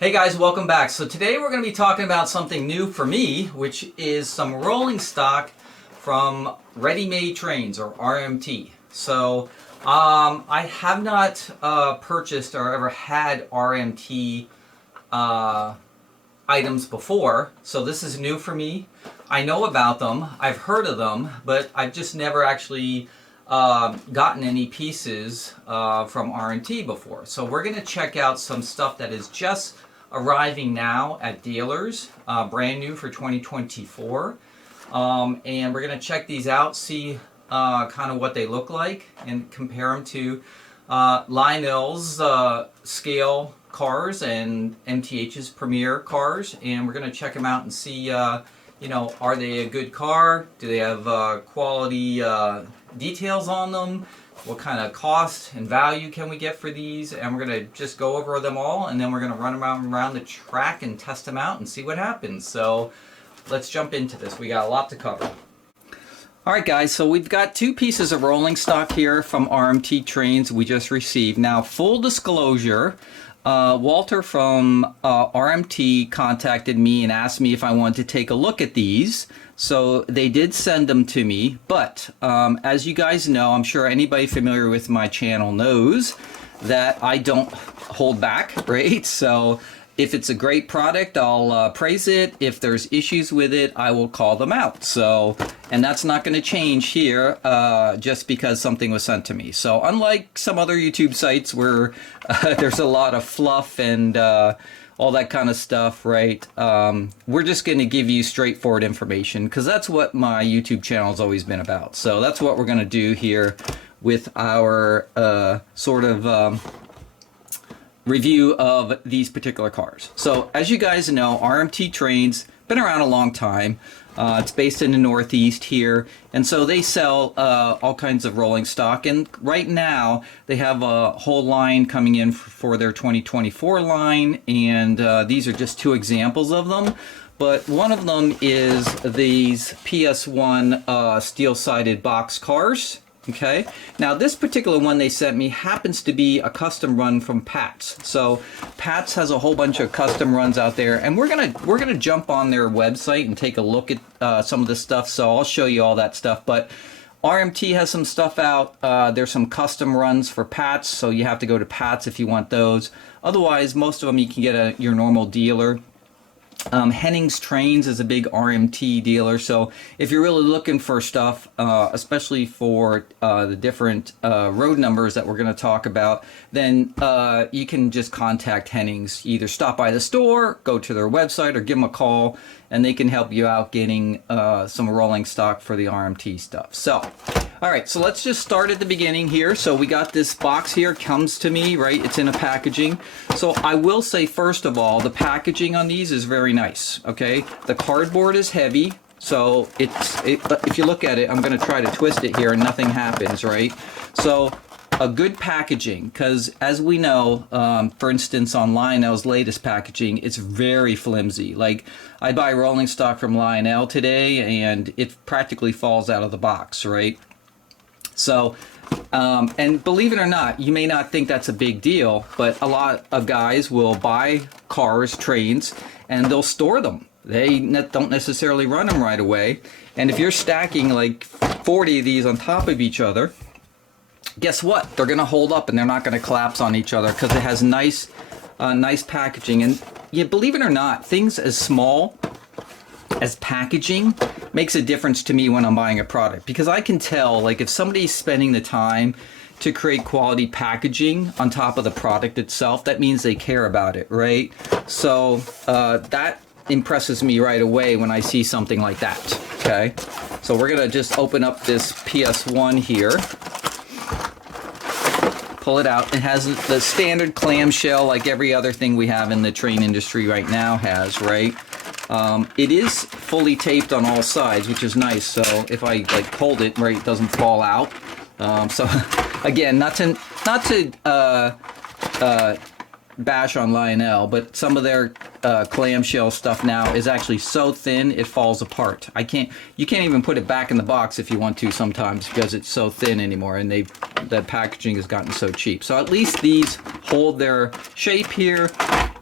Hey guys, welcome back. So today we're going to be talking about something new for me, which is some rolling stock from Ready-Made Trains, or RMT. So I have not purchased or ever had RMT items before, so this is new for me. I know about them, I've heard of them, but I've just never actually gotten any pieces from RMT before. So we're going to check out some stuff that is just arriving now at dealers, brand new for 2024, and we're going to check these out, see kind of what they look like, and compare them to Lionel's scale cars and MTH's premier cars, and we're going to check them out and see, you know, are they a good car? Do they have quality details on them? What kind of cost and value can we get for these? And we're going to just go over them all, and then we're going to run around the track and test them out and see what happens. So let's jump into this. We got a lot to cover. Alright guys, so we've got two pieces of rolling stock here from RMT Trains we just received. Now, full disclosure, Walter from RMT contacted me and asked me if I wanted to take a look at these. So they did send them to me, but as you guys know, I'm sure anybody familiar with my channel knows that I don't hold back, right? So if it's a great product, I'll praise it. If there's issues with it, I will call them out. So, and that's not going to change here just because something was sent to me. So unlike some other YouTube sites where there's a lot of fluff and all that kind of stuff, right? We're just going to give you straightforward information because that's what my YouTube channel has always been about. So that's what we're going to do here with our sort of review of these particular cars. So as you guys know, RMT Trains been around a long time. It's based in the Northeast here, and so they sell all kinds of rolling stock, and right now they have a whole line coming in for their 2024 line, and these are just two examples of them. But one of them is these PS1 steel-sided box cars. Okay, now this particular one they sent me happens to be a custom run from Pat's. So Pat's has a whole bunch of custom runs out there, and we're gonna jump on their website and take a look at some of this stuff. So I'll show you all that stuff. But RMT has some stuff out. There's some custom runs for Pat's, so you have to go to Pat's if you want those. Otherwise, most of them you can get at your normal dealer. Hennings Trains is a big RMT dealer, so if you're really looking for stuff, especially for the different road numbers that we're going to talk about, then you can just contact Hennings. Either stop by the store, go to their website, or give them a call, and they can help you out getting some rolling stock for the RMT stuff. So, alright, so let's just start at the beginning here. So we got this box here, comes to me, right? It's in a packaging. So I will say, first of all, the packaging on these is very nice, okay? The cardboard is heavy, so if you look at it, I'm going to try to twist it here and nothing happens, right? So a good packaging, because as we know, for instance, on Lionel's latest packaging, it's very flimsy. Like, I buy rolling stock from Lionel today, and it practically falls out of the box, right? So, and believe it or not, you may not think that's a big deal, but a lot of guys will buy cars, trains, and they'll store them. They don't necessarily run them right away. And if you're stacking like 40 of these on top of each other, guess what? They're going to hold up and they're not going to collapse on each other because it has nice packaging. And yeah, believe it or not, things as small as packaging makes a difference to me when I'm buying a product, because I can tell, like, if somebody's spending the time to create quality packaging on top of the product itself, that means they care about it, right? So that impresses me right away when I see something like that. Okay, so we're gonna just open up this PS1 here, pull it out. It has the standard clamshell like every other thing we have in the train industry right now has, right? It is fully taped on all sides, which is nice. So if I like hold it, right, it doesn't fall out. So again, not to bash on Lionel, but some of their clamshell stuff now is actually so thin it falls apart. You can't even put it back in the box if you want to sometimes because it's so thin anymore, and the packaging has gotten so cheap. So at least these hold their shape here.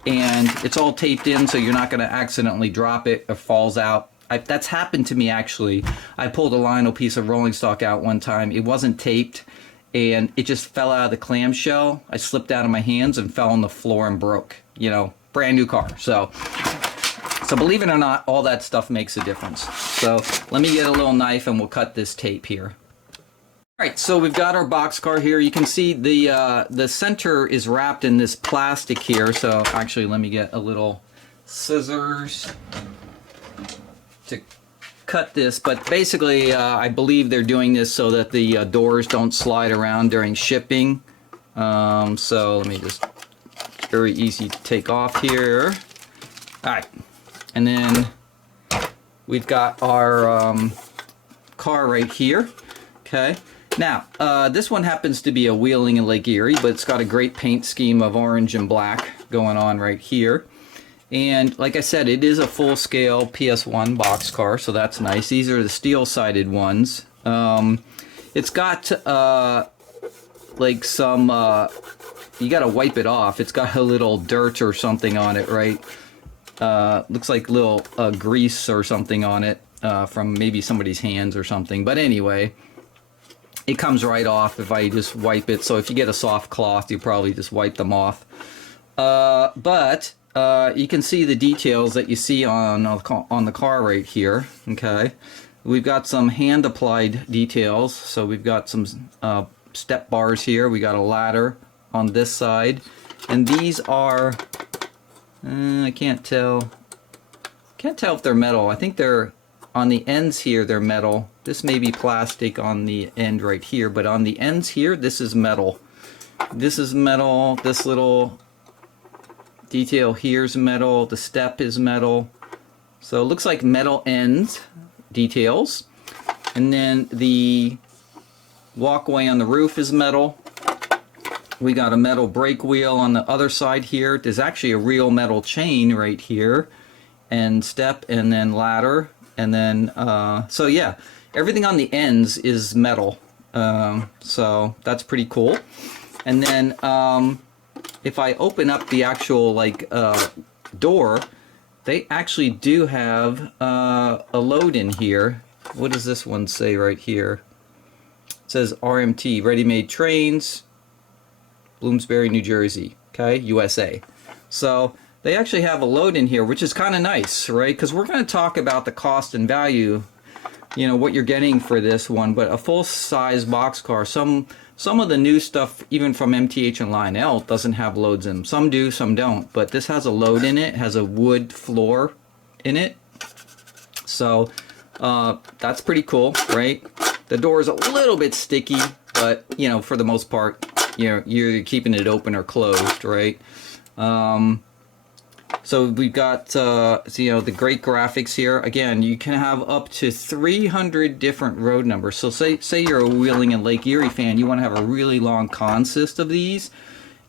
and it's all taped in so you're not going to accidentally drop it or falls out. That's happened to me actually. I pulled a Lionel piece of rolling stock out one time. It wasn't taped and it just fell out of the clamshell. I slipped out of my hands and fell on the floor and broke. You know, brand new car. So believe it or not, all that stuff makes a difference. So let me get a little knife and we'll cut this tape here. Alright, so we've got our boxcar here. You can see the center is wrapped in this plastic here. So actually let me get a little scissors to cut this, but basically I believe they're doing this so that the doors don't slide around during shipping. So let me just, very easy to take off here. Alright, and then we've got our car right here. Okay, now this one happens to be a Wheeling in Lake Erie, but it's got a great paint scheme of orange and black going on right here. And like I said, it is a full-scale PS1 boxcar, so that's nice. These are the steel-sided ones. It's got like some, you gotta wipe it off. It's got a little dirt or something on it, right? Looks like little grease or something on it from maybe somebody's hands or something. But anyway, it comes right off if I just wipe it. So if you get a soft cloth, you probably just wipe them off. You can see the details that you see on the car right here. Okay, we've got some hand applied details. So we've got some step bars here. We got a ladder on this side, and these are I can't tell if they're metal. I think they're on the ends here. They're metal. This may be plastic on the end right here, but on the ends here, this is metal. This is metal. This little detail here's metal, the step is metal, so it looks like metal ends details. And then the walkway on the roof is metal. We got a metal brake wheel on the other side here. There's actually a real metal chain right here, and step, and then ladder, and then so yeah, everything on the ends is metal. So that's pretty cool. And then if I open up the actual door, they actually do have a load in here. What does this one say right here? It says RMT, Ready-Made Trains, Bloomsbury, New Jersey, okay, USA. So they actually have a load in here, which is kind of nice, right? Because we're going to talk about the cost and value, you know, what you're getting for this one. But a full-size boxcar, some of the new stuff, even from MTH and Lionel, doesn't have loads in them. Some do, some don't. But this has a load in it, has a wood floor in it. So that's pretty cool, right? The door is a little bit sticky, but you know, for the most part, you're keeping it open or closed, right? So we've got the great graphics here. Again, you can have up to 300 different road numbers. So say you're a Wheeling and Lake Erie fan, you want to have a really long consist of these.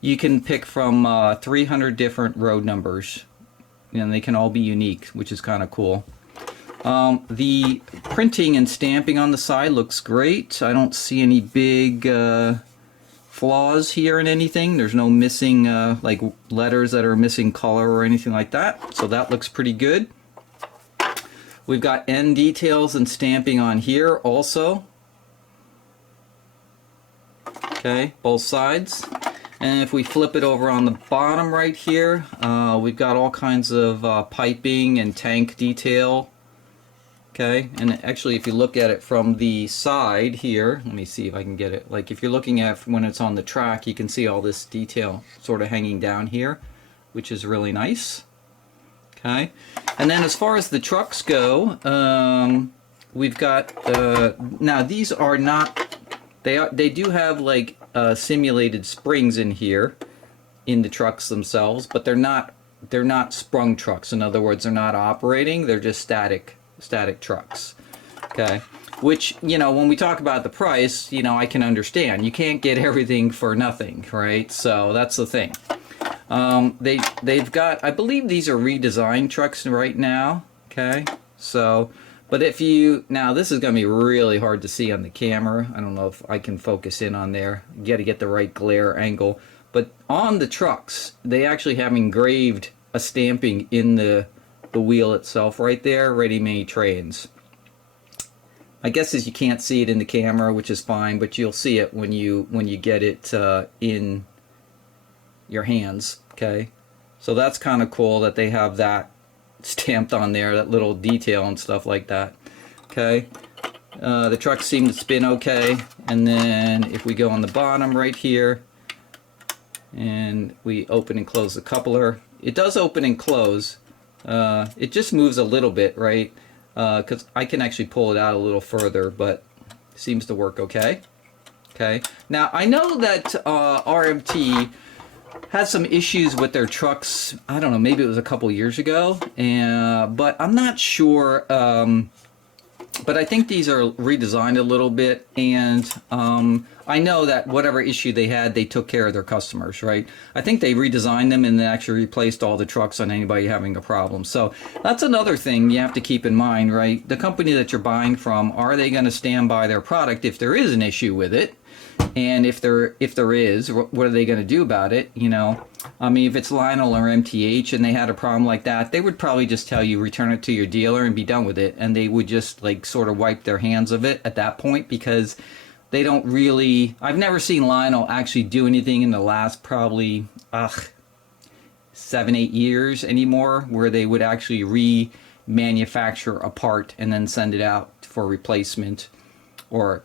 You can pick from 300 different road numbers, and they can all be unique, which is kind of cool. The printing and stamping on the side looks great. I don't see any big flaws here in anything. There's no missing like letters that are missing color or anything like that. So that looks pretty good. We've got end details and stamping on here also. Okay, both sides. And if we flip it over on the bottom right here, we've got all kinds of piping and tank detail. Okay, and actually if you look at it from the side here, let me see if I can get it. Like if you're looking at when it's on the track, you can see all this detail sort of hanging down here, which is really nice. Okay, and then as far as the trucks go, we've got now these are not, they do have like simulated springs in here in the trucks themselves, but they're not sprung trucks. In other words, they're not operating, they're just static trucks. Okay, which, you know, when we talk about the price, you know, I can understand. You can't get everything for nothing, right? So that's the thing. They've got, I believe these are redesigned trucks right now. Okay, so, but if you, now this is going to be really hard to see on the camera. I don't know if I can focus in on there. You got to get the right glare angle. But on the trucks, they actually have engraved a stamping in the wheel itself right there, Ready-Made Trains. I guess as you can't see it in the camera, which is fine, but you'll see it when you get it in your hands. Okay, so that's kind of cool that they have that stamped on there, that little detail and stuff like that. Okay, the trucks seem to spin okay, and then if we go on the bottom right here and we open and close the coupler, it does open and close. It just moves a little bit, right? Because I can actually pull it out a little further, but it seems to work okay. Okay, now I know that RMT had some issues with their trucks. I don't know, maybe it was a couple years ago, but I'm not sure. But I think these are redesigned a little bit, and I know that whatever issue they had, they took care of their customers, right? I think they redesigned them and then actually replaced all the trucks on anybody having a problem. So that's another thing you have to keep in mind, right? The company that you're buying from, are they going to stand by their product if there is an issue with it? And if there is, what are they going to do about it? You know, I mean, if it's Lionel or MTH and they had a problem like that, they would probably just tell you return it to your dealer and be done with it, and they would just like sort of wipe their hands of it at that point, because they don't really. I've never seen Lionel actually do anything in the last probably 7-8 years anymore where they would actually remanufacture a part and then send it out for replacement or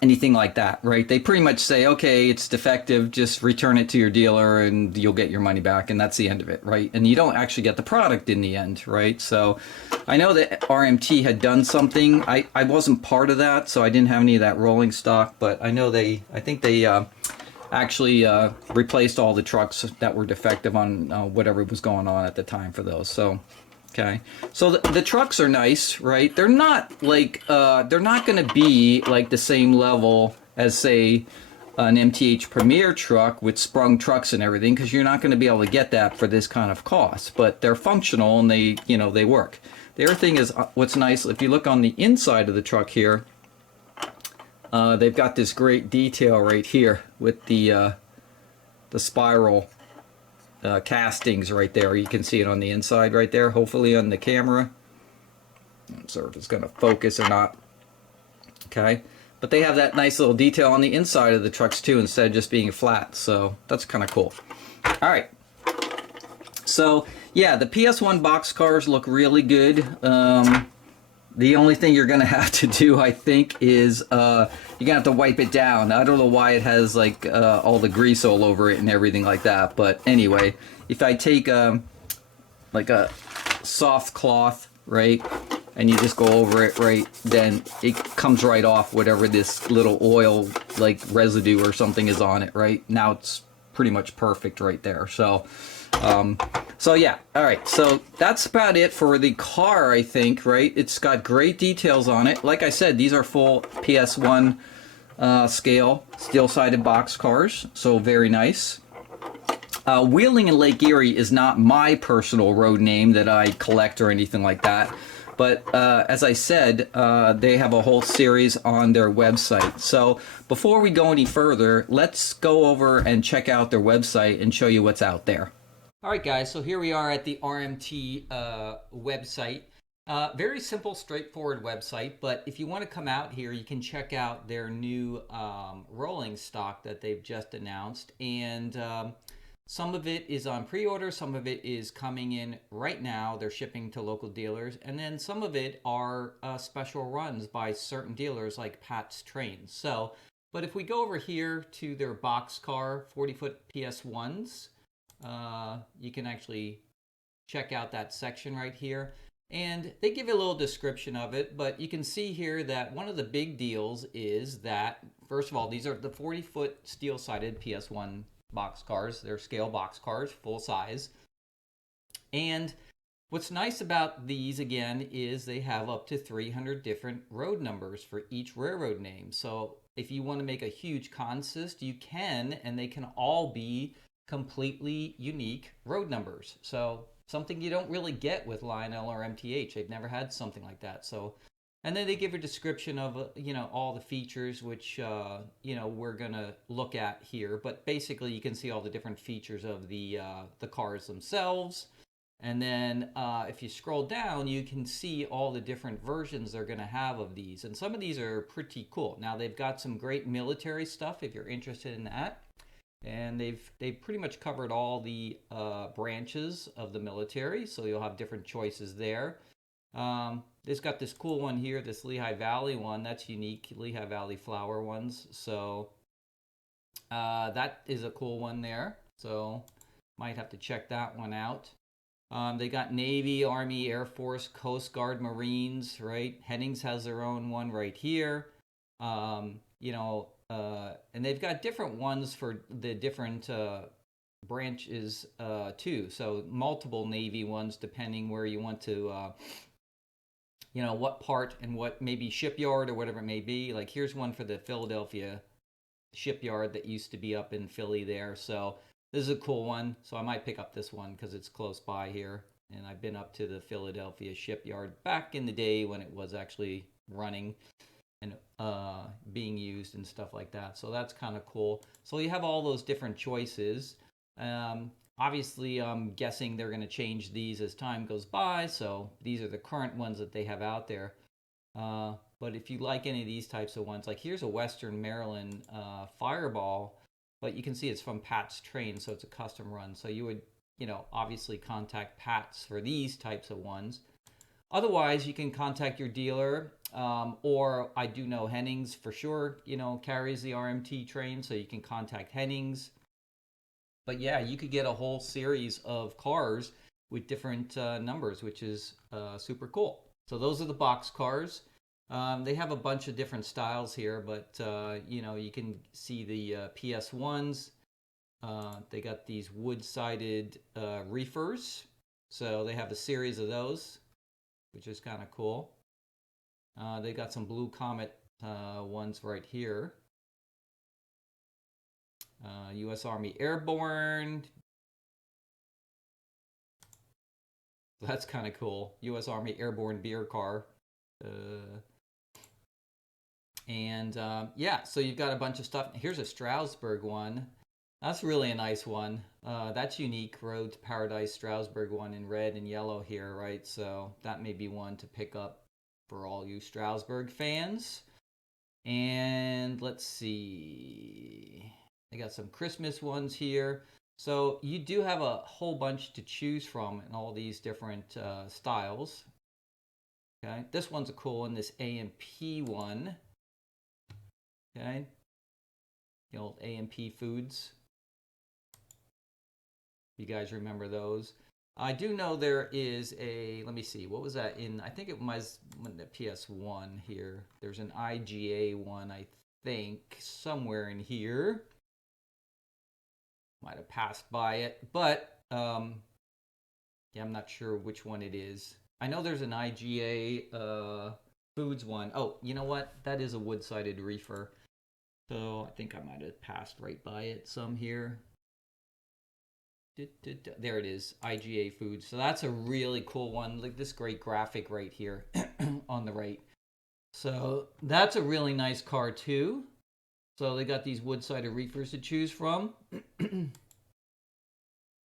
anything like that, right? They pretty much say, okay, it's defective, just return it to your dealer and you'll get your money back, and that's the end of it, right? And you don't actually get the product in the end, right? So I know that RMT had done something. I wasn't part of that, so I didn't have any of that rolling stock, but I know I think they actually replaced all the trucks that were defective on whatever was going on at the time for those. So okay, so the trucks are nice, right? They're not like they're not going to be like the same level as, say, an MTH Premier truck with sprung trucks and everything, because you're not going to be able to get that for this kind of cost. But they're functional and they work. The other thing is what's nice, if you look on the inside of the truck here, they've got this great detail right here with the spiral castings right there. You can see it on the inside right there, hopefully on the camera. I'm sorry if it's going to focus or not. Okay, but they have that nice little detail on the inside of the trucks too, instead of just being flat, so that's kind of cool. All right, so yeah, the PS1 box cars look really good. The only thing you're gonna have to do, I think, is you're gonna have to wipe it down. I don't know why it has like all the grease all over it and everything like that. But anyway, if I take like a soft cloth, right, and you just go over it, right, then it comes right off whatever this little oil like residue or something is on it, right? Now it's pretty much perfect right there. So so yeah, all right, so that's about it for the car, I think, right? It's got great details on it. Like I said, these are full PS1 scale steel-sided box cars, so very nice. Wheeling in Lake Erie is not my personal road name that I collect or anything like that, but as I said, they have a whole series on their website. So before we go any further, let's go over and check out their website and show you what's out there. All right, guys, so here we are at the RMT website. Very simple, straightforward website, but if you want to come out here, you can check out their new rolling stock that they've just announced. And some of it is on pre-order, some of it is coming in right now. They're shipping to local dealers. And then some of it are special runs by certain dealers like Pat's Trains. So, but if we go over here to their boxcar 40-foot PS1s, you can actually check out that section right here, and they give you a little description of it. But you can see here that one of the big deals is that, first of all, these are the 40-foot steel-sided PS1 box cars. They're scale box cars, full size. And what's nice about these, again, is they have up to 300 different road numbers for each railroad name. So if you want to make a huge consist, you can, and they can all be completely unique road numbers. So something you don't really get with Lionel or MTH. They've never had something like that. So And then they give a description of all the features, which we're gonna look at here. But basically, you can see all the different features of the cars themselves. And then if you scroll down, you can see all the different versions they're going to have of these. And some of these are pretty cool. Now, they've got some great military stuff if you're interested in that. And they've pretty much covered all the branches of the military, so you'll have different choices there. It's got this cool one here, this Lehigh Valley one. That's unique, Lehigh Valley flower ones. So that is a cool one there. So might have to check that one out. They got Navy, Army, Air Force, Coast Guard, Marines, right? Hennings has their own one right here. And they've got different ones for the different branches too. So multiple Navy ones depending where you want to, what part and what maybe shipyard or whatever it may be. Like here's one for the Philadelphia shipyard that used to be up in Philly there. So this is a cool one, so I might pick up this one because it's close by here. And I've been up to the Philadelphia shipyard back in the day when it was actually running and being used and stuff like that. So that's kind of cool. So you have all those different choices. Obviously, I'm guessing they're going to change these as time goes by. So these are the current ones that they have out there. But if you like any of these types of ones, like here's a Western Maryland Fireball. But you can see it's from Pat's Train, so it's a custom run. So you would, obviously contact Pat's for these types of ones. Otherwise, you can contact your dealer, or I do know Hennings for sure, carries the RMT train, so you can contact Hennings. But yeah, you could get a whole series of cars with different numbers, which is super cool. So those are the box cars. They have a bunch of different styles here, but you can see the PS1s. They got these wood-sided reefers, so they have a series of those, which is kind of cool. They got some Blue Comet ones right here. U.S. Army Airborne. That's kind of cool. U.S. Army Airborne beer car. So you've got a bunch of stuff. Here's a Strasburg one. That's really a nice one. That's unique. Road to Paradise Strasburg one in red and yellow here, right? So that may be one to pick up for all you Strasburg fans. And let's see. They got some Christmas ones here. So you do have a whole bunch to choose from in all these different styles. Okay, this one's a cool one, this AMP one. Okay, the old AMP foods. You guys remember those? I do know there is a, let me see, what was that in, I think it was the PS1 here. There's an IGA one, I think, somewhere in here. Might have passed by it, but yeah, I'm not sure which one it is. I know there's an IGA foods one. Oh, you know what? That is a wood-sided reefer. So I think I might have passed right by it some here. There it is, IGA Foods. So that's a really cool one. Look, this great graphic right here on the right. So that's a really nice car too. So they got these wood-sided reefers to choose from.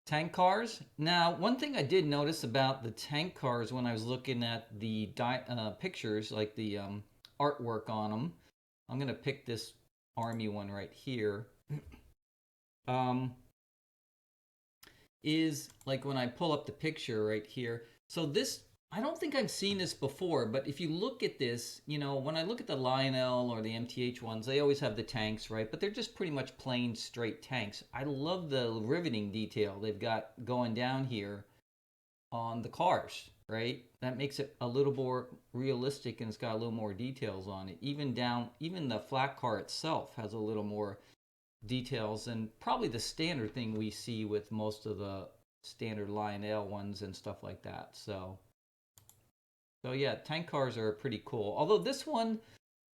Tank cars. Now, one thing I did notice about the tank cars when I was looking at the pictures, like the artwork on them, I'm going to pick this Army one right here. Is like when I pull up the picture right here. So this, I don't think I've seen this before, but if you look at this, when I look at the Lionel or the MTH ones, they always have the tanks, right? But they're just pretty much plain straight tanks. I love the riveting detail they've got going down here on the cars, right? That makes it a little more realistic and it's got a little more details on it. Even the flat car itself has a little more details and probably the standard thing we see with most of the standard Lionel ones and stuff like that. So yeah, tank cars are pretty cool. Although this one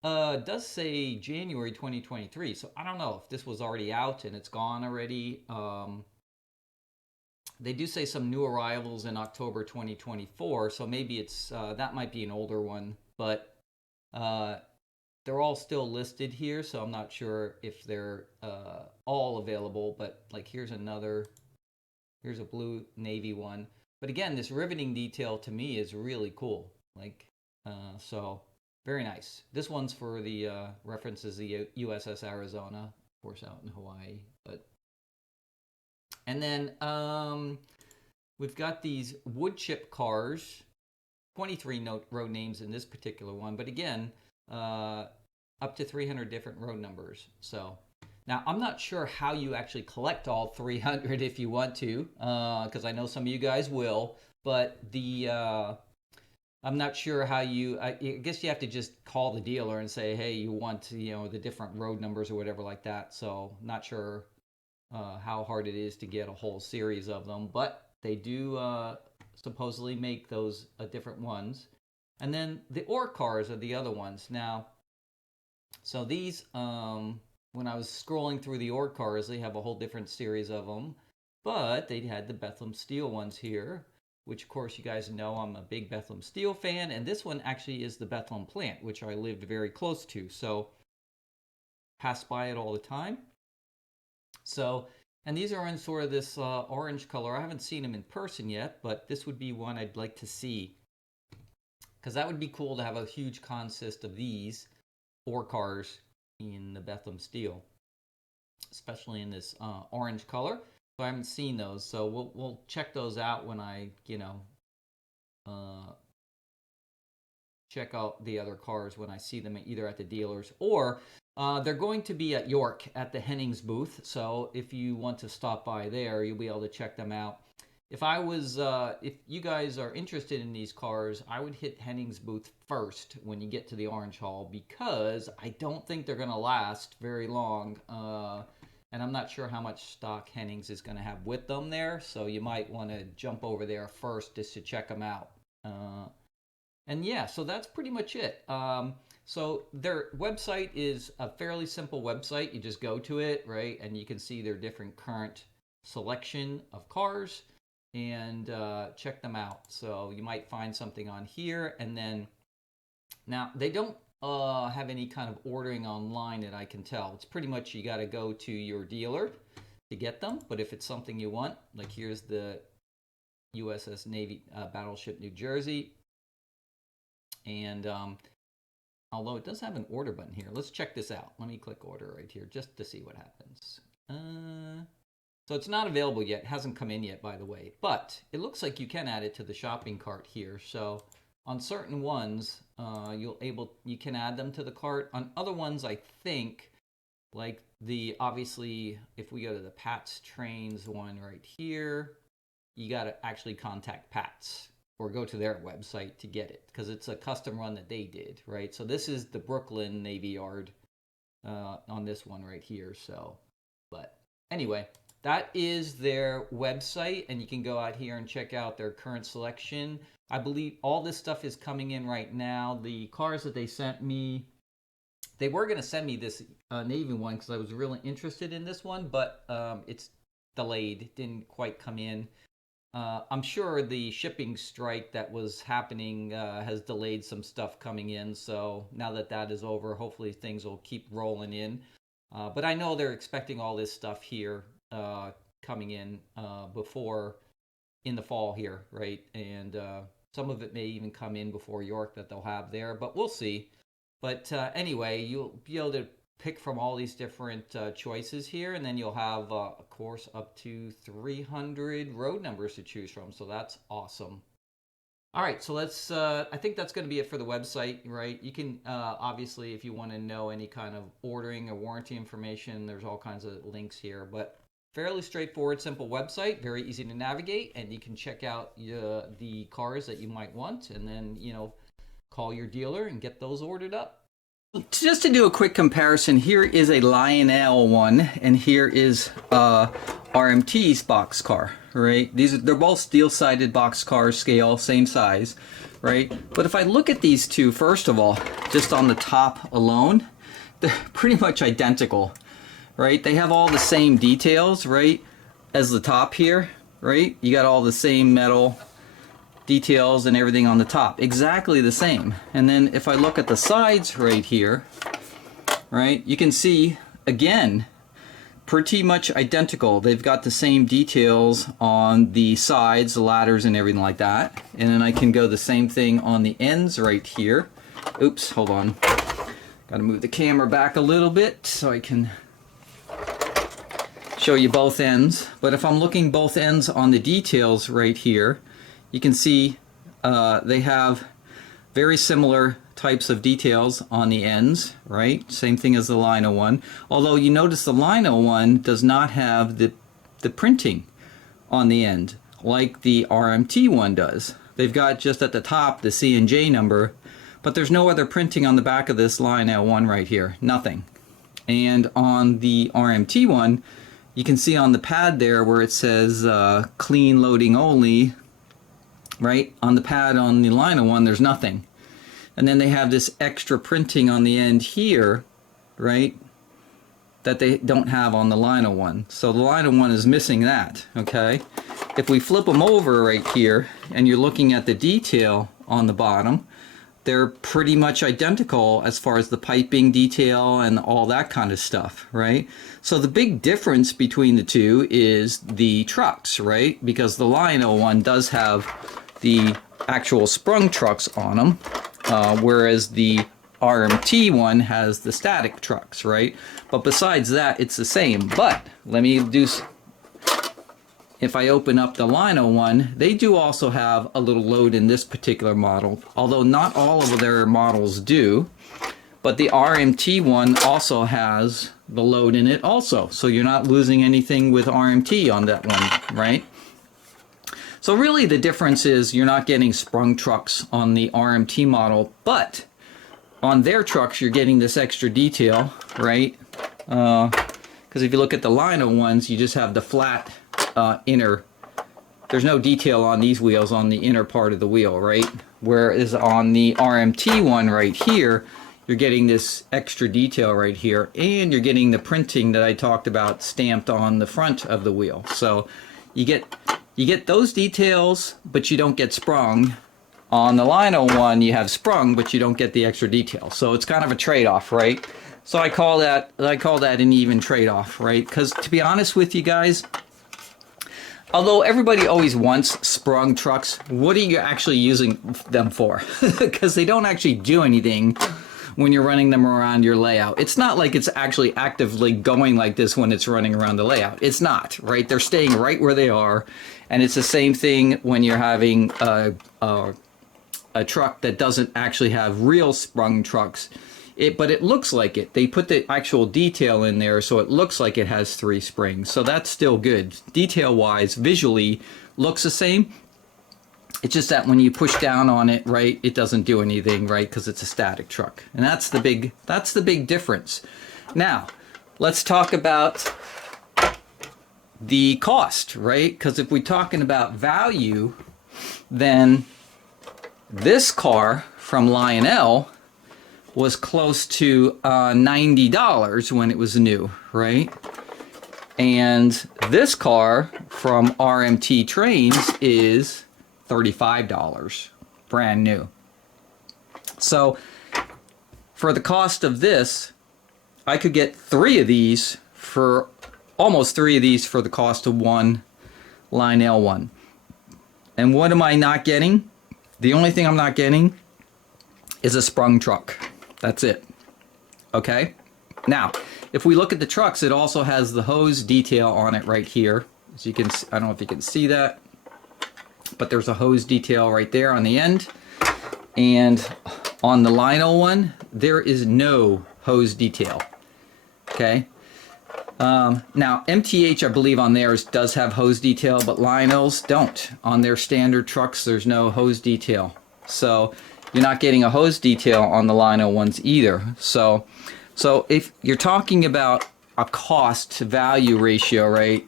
does say January 2023, so I don't know if this was already out and it's gone already. They do say some new arrivals in October 2024, so maybe it's that might be an older one. But They're all still listed here, so I'm not sure if they're all available, but like here's a blue navy one. But again, this riveting detail to me is really cool. Like, so very nice. This one's for the references the USS Arizona, of course, out in Hawaii. And then we've got these wood chip cars, 23 road names in this particular one, but again, up to 300 different road numbers. So now I'm not sure how you actually collect all 300 if you want to, because I know some of you guys will, but I'm not sure how I guess you have to just call the dealer and say, hey, you want, the different road numbers or whatever like that. So not sure how hard it is to get a whole series of them, but they do supposedly make those different ones. And then the ore cars are the other ones. Now, so these, when I was scrolling through the ore cars, they have a whole different series of them, but they had the Bethlehem Steel ones here, which of course you guys know I'm a big Bethlehem Steel fan, and this one actually is the Bethlehem plant, which I lived very close to, so pass by it all the time. So, and these are in sort of this orange color. I haven't seen them in person yet, but this would be one I'd like to see, because that would be cool to have a huge consist of these ore cars in the Bethlehem Steel, especially in this orange color. So I haven't seen those, so we'll check those out when I check out the other cars when I see them either at the dealers or they're going to be at York at the Hennings booth. So if you want to stop by there, you'll be able to check them out. If you guys are interested in these cars, I would hit Hennings booth first when you get to the Orange Hall, because I don't think they're going to last very long. And I'm not sure how much stock Hennings is going to have with them there. So you might want to jump over there first just to check them out. And yeah, so that's pretty much it. So their website is a fairly simple website. You just go to it, right? And you can see their different current selection of cars and check them out. So you might find something on here. And then now they don't have any kind of ordering online that I can tell. It's pretty much you got to go to your dealer to get them. But if it's something you want, like here's the USS Navy Battleship New Jersey. And although it does have an order button here, let's check this out. Let me click order right here just to see what happens. So it's not available yet. It hasn't come in yet, by the way. But it looks like you can add it to the shopping cart here. So on certain ones, you can add them to the cart. On other ones, I think, like obviously, if we go to the Pat's Trains one right here, you got to actually contact Pat's or go to their website to get it, because it's a custom run that they did, right? So this is the Brooklyn Navy Yard on this one right here. So, but anyway, that is their website, and you can go out here and check out their current selection. I believe all this stuff is coming in right now. The cars that they sent me, they were going to send me this Navy one because I was really interested in this one, but it's delayed. It didn't quite come in. I'm sure the shipping strike that was happening has delayed some stuff coming in. So now that that is over, hopefully things will keep rolling in. But I know they're expecting all this stuff here coming in before in the fall here, right? And some of it may even come in before York that they'll have there, but we'll see. But anyway, you'll be able to pick from all these different choices here, and then you'll have, of course, up to 300 road numbers to choose from. So that's awesome. All right, so let's. I think that's going to be it for the website, right? You can obviously, if you want to know any kind of ordering or warranty information, there's all kinds of links here. But fairly straightforward, simple website, very easy to navigate, and you can check out the cars that you might want, and then call your dealer and get those ordered up. Just to do a quick comparison, here is a Lionel one, and here is RMT's box car, right? They're both steel-sided box cars, scale, same size, right? But if I look at these two, first of all, just on the top alone, they're pretty much identical, right? They have all the same details, right, as the top here, right? You got all the same metal details and everything on the top. Exactly the same. And then if I look at the sides right here, right, you can see, again, pretty much identical. They've got the same details on the sides, the ladders and everything like that. And then I can go the same thing on the ends right here. Oops, hold on. Got to move the camera back a little bit so I can show you both ends. But if I'm looking both ends on the details right here, you can see they have very similar types of details on the ends, right? Same thing as the Lionel one. Although you notice the Lionel one does not have the printing on the end like the RMT one does. They've got just at the top the C and J number, but there's no other printing on the back of this Lionel one right here. Nothing. And on the RMT one, you can see on the pad there where it says clean loading only, right? On the pad on the Lionel one, there's nothing. And then they have this extra printing on the end here, right, that they don't have on the Lionel one. So the Lionel one is missing that, okay? If we flip them over right here and you're looking at the detail on the bottom, they're pretty much identical as far as the piping detail and all that kind of stuff, right? So the big difference between the two is the trucks, right? Because the Lionel one does have the actual sprung trucks on them, whereas the RMT one has the static trucks, right? But besides that, it's the same. But let me do, if I open up the Lionel one, they do also have a little load in this particular model, although not all of their models do. But the RMT one also has the load in it also, so you're not losing anything with RMT on that one, right? So really the difference is you're not getting sprung trucks on the RMT model, but on their trucks you're getting this extra detail, right? Because if you look at the Lionel ones, you just have the flat inner. There's no detail on these wheels on the inner part of the wheel, right? Whereas on the RMT one right here, you're getting this extra detail right here, and you're getting the printing that I talked about stamped on the front of the wheel. So you get those details, but you don't get sprung. On the Lionel one, you have sprung, but you don't get the extra detail. So it's kind of a trade-off, right? So I call that an even trade-off, right? Because to be honest with you guys, although everybody always wants sprung trucks, what are you actually using them for? Because they don't actually do anything when you're running them around your layout. It's not like it's actually actively going like this when it's running around the layout. It's not, right? They're staying right where they are. And it's the same thing when you're having a truck that doesn't actually have real sprung trucks. But it looks like it. They put the actual detail in there so it looks like it has 3 springs. So that's still good. Detail-wise, visually, looks the same. It's just that when you push down on it, right, it doesn't do anything, right, because it's a static truck. And that's the big difference. Now, let's talk about the cost, right? Because if we're talking about value, then this car from Lionel was close to $90 when it was new, right? And this car from RMT Trains is $35, brand new. So for the cost of this, I could get 3 of these for almost 3 of these for the cost of one Lionel one. And what am I not getting? The only thing I'm not getting is a sprung truck. That's it. Okay? Now, if we look at the trucks, it also has the hose detail on it right here. As you can, I don't know if you can see that, but there's a hose detail right there on the end. And on the Lionel one, there is no hose detail. Okay? Now, MTH, I believe on theirs does have hose detail, but Lionel's don't. On their standard trucks, there's no hose detail. So you're not getting a hose detail on the Lionel ones either. So if you're talking about a cost to value ratio, right,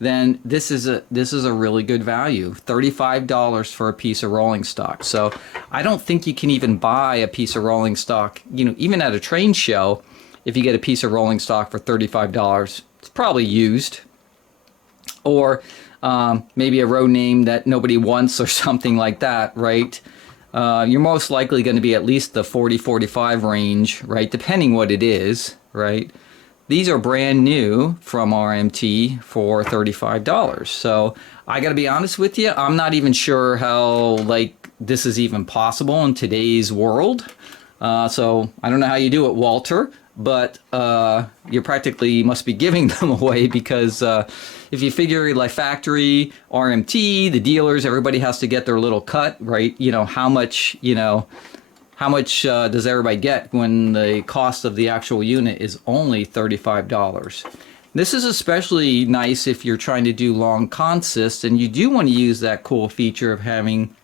then this is a really good value. $35 for a piece of rolling stock. So I don't think you can even buy a piece of rolling stock, you know, even at a train show. If you get a piece of rolling stock for $35, it's probably used. Or maybe a road name that nobody wants or something like that, right? You're most likely going to be at least the 40-45 range, right? Depending what it is, right? These are brand new from RMT for $35. So I got to be honest with you, I'm not even sure how like this is even possible in today's world. So I don't know how you do it, Walter, but you practically must be giving them away because if you figure like factory, RMT, the dealers, everybody has to get their little cut, right? You know, how much does everybody get when the cost of the actual unit is only $35? This is especially nice if you're trying to do long consists and you do want to use that cool feature of having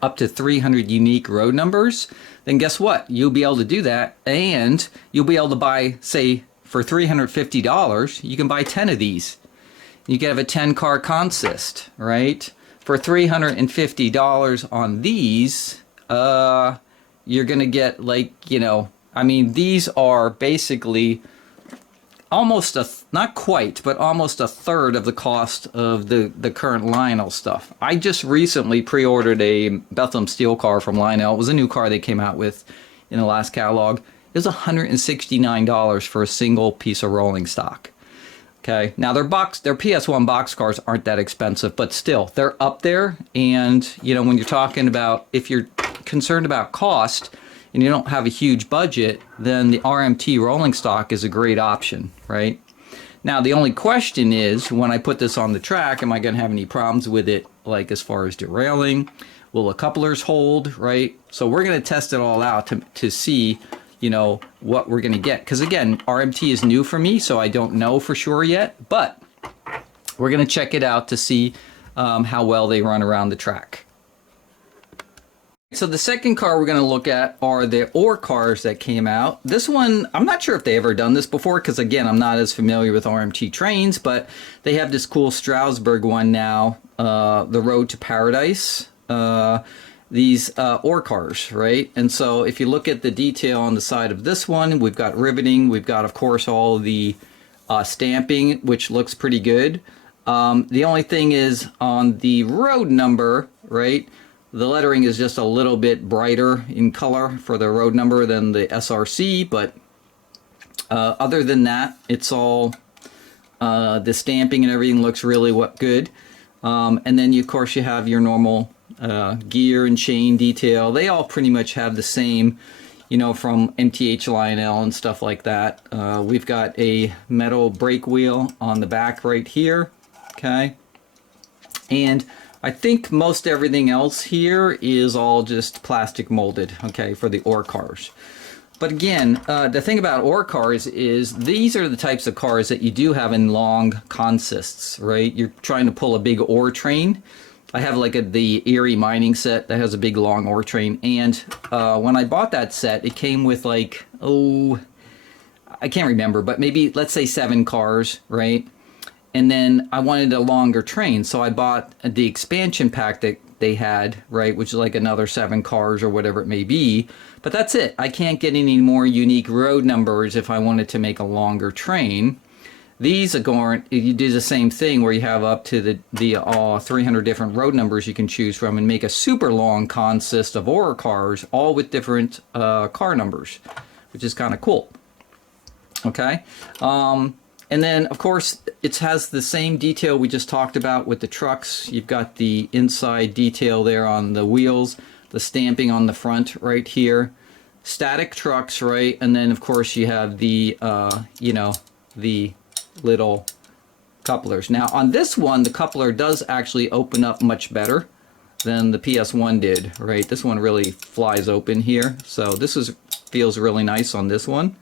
up to 300 unique road numbers. Then guess what? You'll be able to do that, and you'll be able to buy, say, for $350, you can buy 10 of these. You can have a 10-car consist, right? For $350 on these, you're going to get, like, you know, I mean, these are basically almost not quite, but almost a third of the cost of the current Lionel stuff. I just recently pre-ordered a Bethlehem steel car from Lionel. It was a new car they came out with in the last catalog. It was $169 for a single piece of rolling stock. Okay, now their PS1 box cars aren't that expensive, but still, they're up there. And, you know, when you're talking about, if you're concerned about cost, and you don't have a huge budget, then the RMT Rolling Stock is a great option, right? Now, the only question is, when I put this on the track, am I going to have any problems with it, like as far as derailing? Will the couplers hold, right? So we're going to test it all out to see, you know, what we're going to get. Because again, RMT is new for me, so I don't know for sure yet, but we're going to check it out to see how well they run around the track. So the second car we're going to look at are the Ore Cars that came out. This one, I'm not sure if they ever done this before because, again, I'm not as familiar with RMT Trains, but they have this cool Strasburg one now, the Road to Paradise, these Ore Cars, right? And so if you look at the detail on the side of this one, we've got riveting, we've got, of course, all the stamping, which looks pretty good. The only thing is on the road number, right? The lettering is just a little bit brighter in color for the road number than the SRC, but other than that, it's all, the stamping and everything looks really good. And then, of course, you have your normal gear and chain detail. They all pretty much have the same, you know, from MTH Lionel and stuff like that. We've got a metal brake wheel on the back right here, okay? And I think most everything else here is all just plastic molded, okay, for the Ore Cars. But again, the thing about Ore Cars is these are the types of cars that you do have in long consists, right? You're trying to pull a big ore train. I have like the Erie mining set that has a big long ore train. And when I bought that set, it came with like, oh, I can't remember, but maybe let's say 7 cars, right? And then I wanted a longer train, so I bought the expansion pack that they had, right, which is like another 7 cars or whatever it may be. But that's it. I can't get any more unique road numbers if I wanted to make a longer train. These are going, you do the same thing where you have up to the 300 different road numbers you can choose from and make a super long consist of Ore Cars, all with different car numbers, which is kind of cool. Okay. And then, of course, it has the same detail we just talked about with the trucks. You've got the inside detail there on the wheels, the stamping on the front right here. Static trucks, right? And then, of course, you have the, you know, the little couplers. Now, on this one, the coupler does actually open up much better than the PS1 did, right? This one really flies open here. So this feels really nice on this one.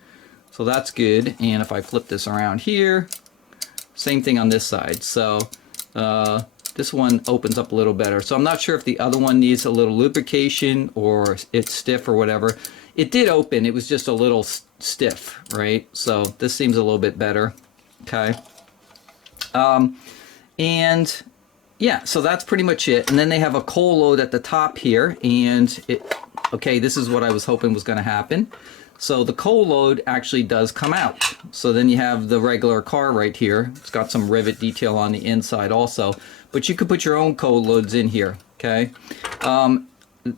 So that's good. And if I flip this around here, same thing on this side. So this one opens up a little better. So I'm not sure if the other one needs a little lubrication or it's stiff or whatever. It did open, it was just a little stiff, right? So this seems a little bit better, okay? And yeah, so that's pretty much it. And then they have a coal load at the top here, and okay, this is what I was hoping was gonna happen. So the coal load actually does come out. So then you have the regular car right here. It's got some rivet detail on the inside also. But you could put your own coal loads in here, okay?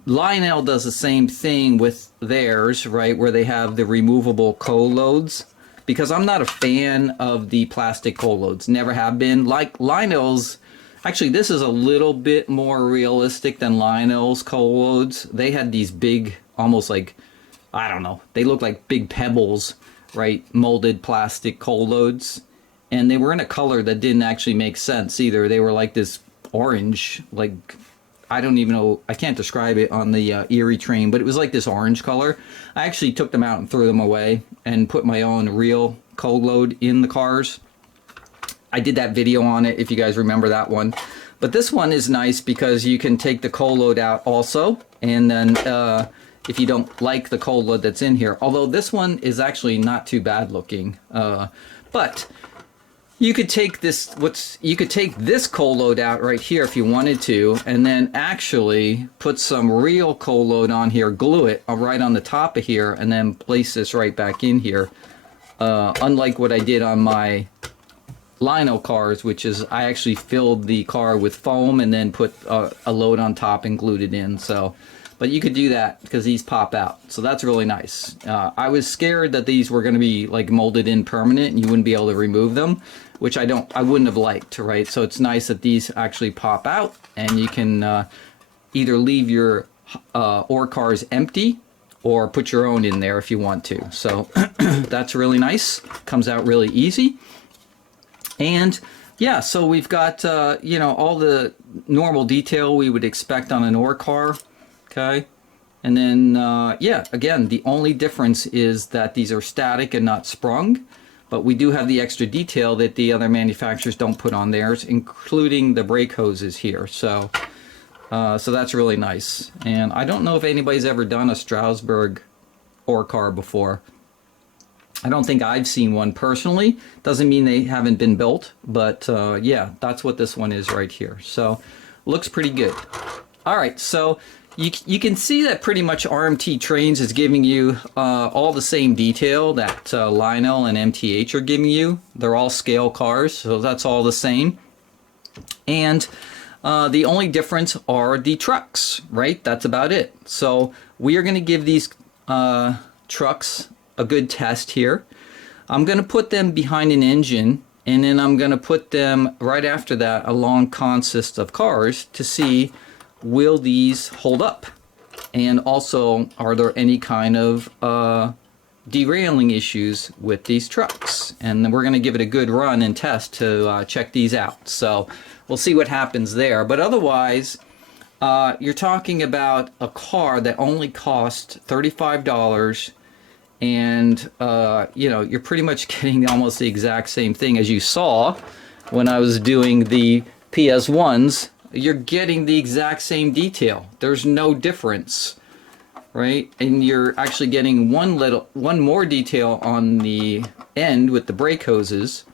Lionel does the same thing with theirs, right, where they have the removable coal loads. Because I'm not a fan of the plastic coal loads, never have been. Like Lionel's, actually this is a little bit more realistic than Lionel's coal loads. They had these big, almost like, I don't know, they look like big pebbles, right, molded plastic coal loads. And they were in a color that didn't actually make sense either. They were like this orange, like, I don't even know, I can't describe it on the Erie train, but it was like this orange color. I actually took them out and threw them away and put my own real coal load in the cars. I did that video on it, if you guys remember that one. But this one is nice because you can take the coal load out also, and then if you don't like the coal load that's in here, although this one is actually not too bad looking, but you could take this, you could take this coal load out right here if you wanted to, and then actually put some real coal load on here, glue it right on the top of here, and then place this right back in here. Unlike what I did on my Lionel cars, which is I actually filled the car with foam and then put a load on top and glued it in. So, but you could do that because these pop out, so that's really nice. I was scared that these were going to be like molded in permanent and you wouldn't be able to remove them, which I wouldn't have liked, right? So it's nice that these actually pop out, and you can either leave your ore cars empty or put your own in there if you want to. So that's really nice. Comes out really easy. And yeah, so we've got you know, all the normal detail we would expect on an ore car. Okay, and then yeah, again, the only difference is that these are static and not sprung, but we do have the extra detail that the other manufacturers don't put on theirs, including the brake hoses here. So so that's really nice. And I don't know if anybody's ever done a Strasburg Ore car before. I don't think I've seen one personally. Doesn't mean they haven't been built, but yeah, that's what this one is right here. So looks pretty good. All right, so you can see that pretty much RMT Trains is giving you all the same detail that Lionel and MTH are giving you. They're all scale cars, so that's all the same. And the only difference are the trucks, right? That's about it. So we are going to give these trucks a good test here. I'm going to put them behind an engine, and then I'm going to put them right after that along consist of cars to see, will these hold up? And also, are there any kind of derailing issues with these trucks? And then we're going to give it a good run and test to check these out. So we'll see what happens there. But otherwise, you're talking about a car that only cost $35, and you know, you're pretty much getting almost the exact same thing as you saw when I was doing the PS1s. You're getting the exact same detail. There's no difference, right? And you're actually getting one more detail on the end with the brake hoses,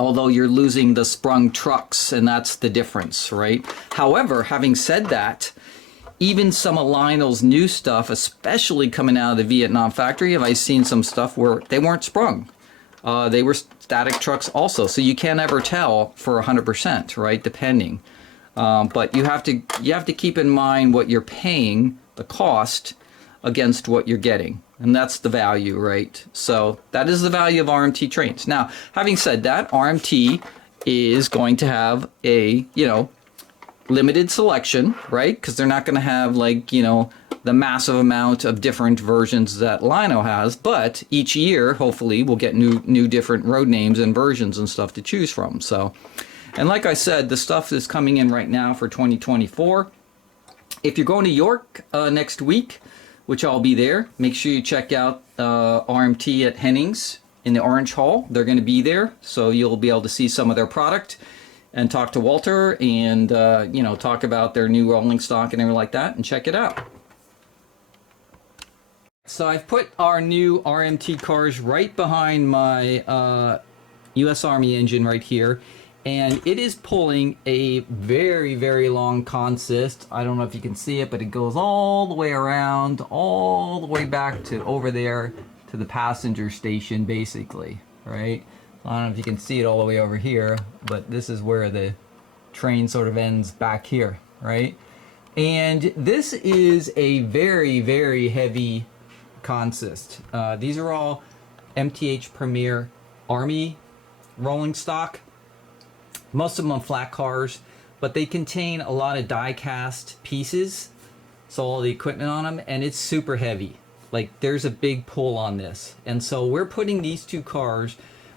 although you're losing the sprung trucks, and that's the difference, right? However, having said that, even some of Lionel's new stuff, especially coming out of the Vietnam factory, have I seen some stuff where they weren't sprung. They were static trucks also, so you can't ever tell for 100%, right? Depending. But you have to keep in mind what you're paying, the cost, against what you're getting, and that's the value, right? So that is the value of RMT Trains. Now, having said that, RMT is going to have a, you know, limited selection, right? Because they're not going to have, like, you know, the massive amount of different versions that Lionel has, but each year, hopefully, we'll get new different road names and versions and stuff to choose from. So, and like I said, the stuff is coming in right now for 2024. If you're going to York next week, which I'll be there, make sure you check out RMT at Hennings in the Orange Hall. They're going to be there, so you'll be able to see some of their product and talk to Walter and you know, talk about their new rolling stock and everything like that, and check it out. So I've put our new RMT cars right behind my US Army engine right here, and it is pulling a very, very long consist. I don't know if you can see it, but it goes all the way around, all the way back to over there to the passenger station, basically, right? I don't know if you can see it all the way over here, but this is where the train sort of ends back here, right? And this is a very, very heavy consist. These are all MTH Premier Army rolling stock. Most of them on flat cars, but they contain a lot of die cast pieces, so all the equipment on them, and it's super heavy. Like, there's a big pull on this. And so we're putting these two cars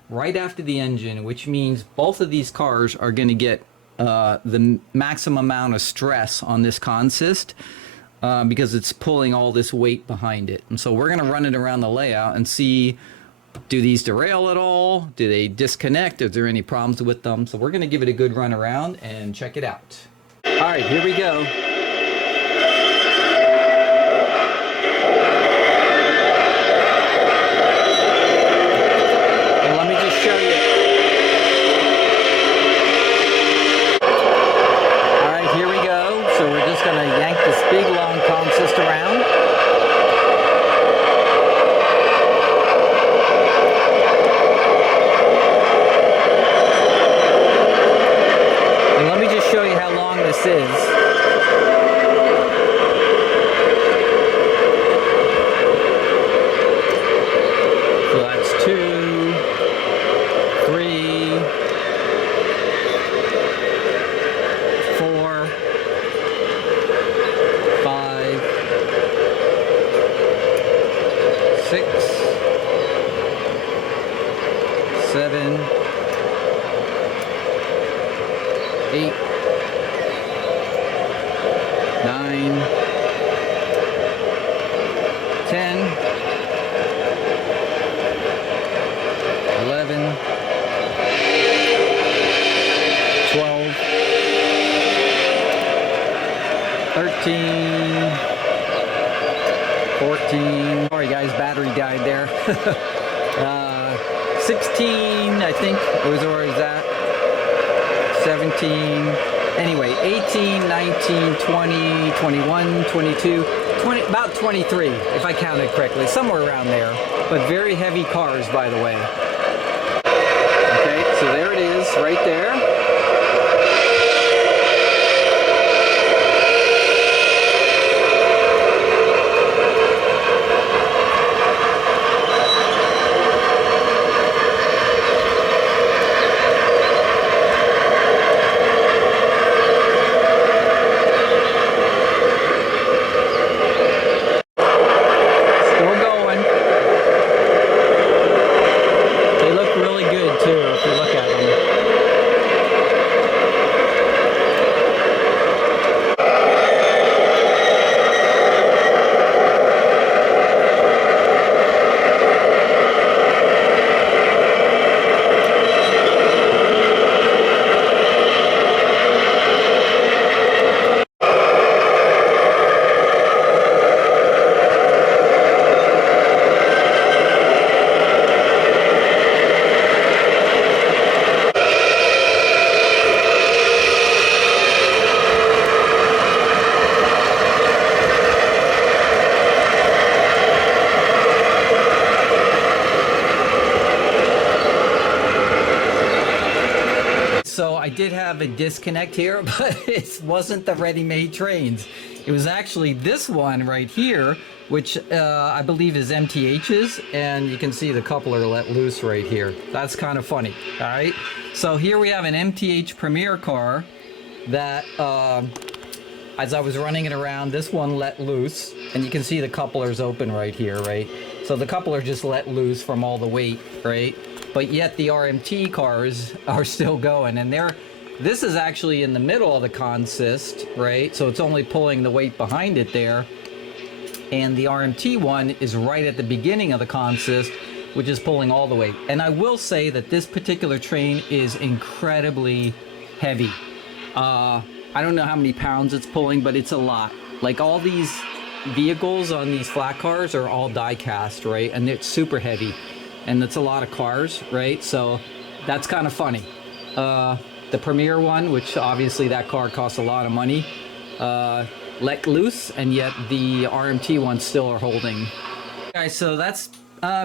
right after the engine, which means both of these cars are going to get the maximum amount of stress on this consist because it's pulling all this weight behind it. And so we're going to run it around the layout and see, do these derail at all? Do they disconnect? Is there any problems with them? So we're going to give it a good run around and check it out. All right, here we go. Big long consist around. And let me just show you how long this is. So that's 2, 3, 4, 5, 6, 7, 8, 9, 10, 11, 12, 13, 14. Sorry guys, battery died there. 16, I think was where it was at. 17. Anyway, 18, 19, 20, 21, 22, 20, about 23, if I counted correctly, somewhere around there. But very heavy cars, by the way. Okay, so there it is, right there. So I did have a disconnect here, but it wasn't the ready-made trains. It was actually this one right here, which I believe is MTH's, and you can see the coupler let loose right here. That's kind of funny, all right? So here we have an MTH Premier car that, as I was running it around, this one let loose, and you can see the coupler's open right here, right? So the coupler just let loose from all the weight, right? But yet the RMT cars are still going, and this is actually in the middle of the consist, right? So it's only pulling the weight behind it there. And the RMT one is right at the beginning of the consist, which is pulling all the weight. And I will say that this particular train is incredibly heavy. I don't know how many pounds it's pulling, but it's a lot. Like, all these vehicles on these flat cars are all die cast, right? And it's super heavy. And it's a lot of cars, right? So that's kind of funny. the Premier one, which obviously that car costs a lot of money, let loose, and yet the RMT ones still are holding. Guys, so that's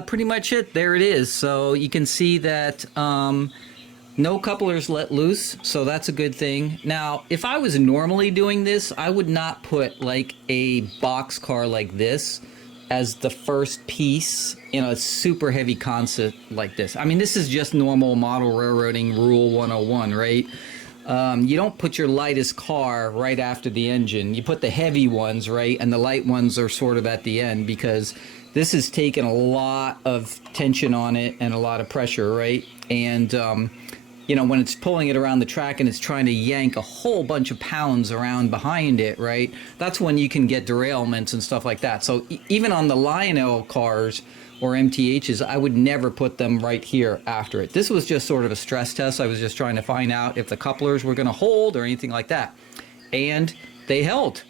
pretty much it. There it is. So you can see that no couplers let loose, so that's a good thing. Now, if I was normally doing this, I would not put like a box car like this as the first piece in a super heavy concept like this. I mean, this is just normal model railroading rule 101, right? You don't put your lightest car right after the engine. You put the heavy ones, right? And the light ones are sort of at the end, because this has taken a lot of tension on it and a lot of pressure, right? And you know, when it's pulling it around the track and it's trying to yank a whole bunch of pounds around behind it, right? That's when you can get derailments and stuff like that. So even on the Lionel cars or MTHs, I would never put them right here after it. This was just sort of a stress test. I was just trying to find out if the couplers were going to hold or anything like that. And they held.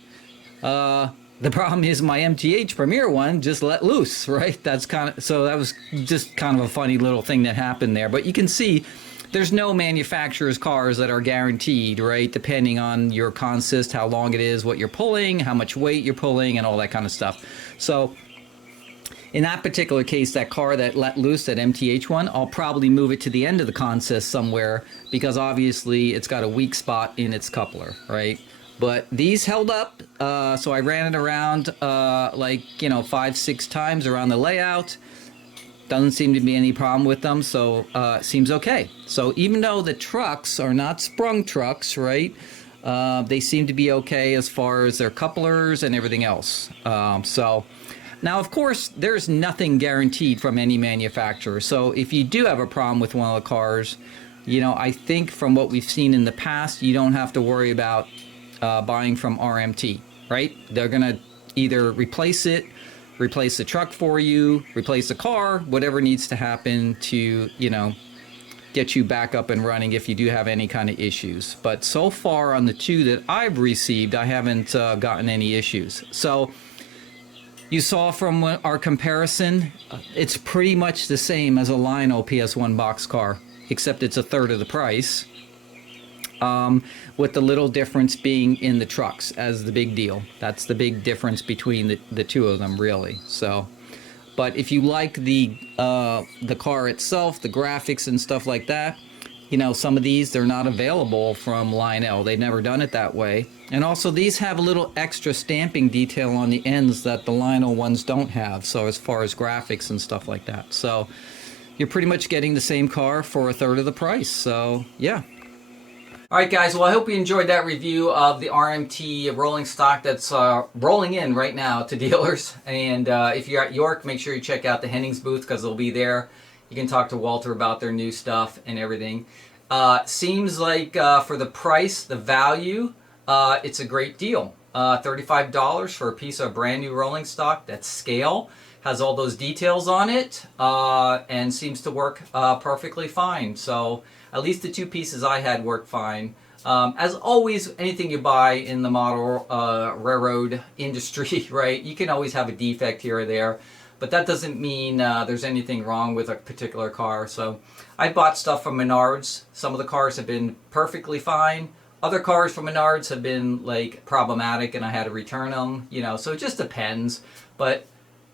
The problem is my MTH Premier one just let loose, right? That's kind of, so that was just kind of a funny little thing that happened there. But you can see there's no manufacturer's cars that are guaranteed, right? Depending on your consist, how long it is, what you're pulling, how much weight you're pulling, and all that kind of stuff. So in that particular case, that car that let loose, that MTH one, I'll probably move it to the end of the consist somewhere, because obviously it's got a weak spot in its coupler, right? But these held up, so I ran it around like, you know, 5-6 times around the layout. Doesn't seem to be any problem with them, so it seems okay. So even though the trucks are not sprung trucks, right, they seem to be okay as far as their couplers and everything else. So now, of course, there's nothing guaranteed from any manufacturer. So if you do have a problem with one of the cars, you know, I think from what we've seen in the past, you don't have to worry about buying from RMT, right? They're going to either replace it, replace the truck for you, replace the car, whatever needs to happen to, you know, get you back up and running if you do have any kind of issues. But so far on the two that I've received, I haven't gotten any issues. So you saw from our comparison, it's pretty much the same as a Lionel PS1 box car, except it's a third of the price. With the little difference being in the trucks as the big deal. That's the big difference between the two of them, really. So, but if you like the car itself, the graphics and stuff like that, you know, some of these, they're not available from Lionel. They've never done it that way. And also these have a little extra stamping detail on the ends that the Lionel ones don't have, so as far as graphics and stuff like that. So you're pretty much getting the same car for a third of the price. So yeah. Alright guys, well I hope you enjoyed that review of the RMT Rolling Stock that's rolling in right now to dealers. And if you're at York, make sure you check out the Hennings booth, because they'll be there. You can talk to Walter about their new stuff and everything. Seems like for the price, the value, it's a great deal. $35 for a piece of brand new rolling stock that's scale. Has all those details on it, and seems to work perfectly fine. So at least the two pieces I had worked fine. As always, anything you buy in the model railroad industry, right, you can always have a defect here or there, but that doesn't mean there's anything wrong with a particular car. So I bought stuff from Menards. Some of the cars have been perfectly fine. Other cars from Menards have been like problematic and I had to return them, you know, so it just depends. But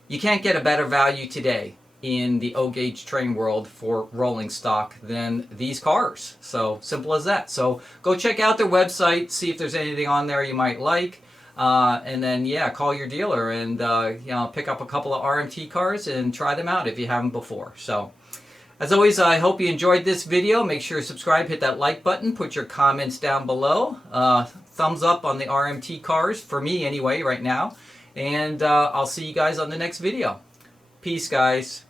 you can't get a better value today in the O-gauge train world for rolling stock than these cars. So simple as that. So go check out their website, see if there's anything on there you might like, and then yeah, call your dealer and you know, pick up a couple of RMT cars and try them out if you haven't before. So as always, I hope you enjoyed this video. Make sure to subscribe, hit that like button, put your comments down below. Thumbs up on the RMT cars, for me anyway, right now. And I'll see you guys on the next video. Peace, guys.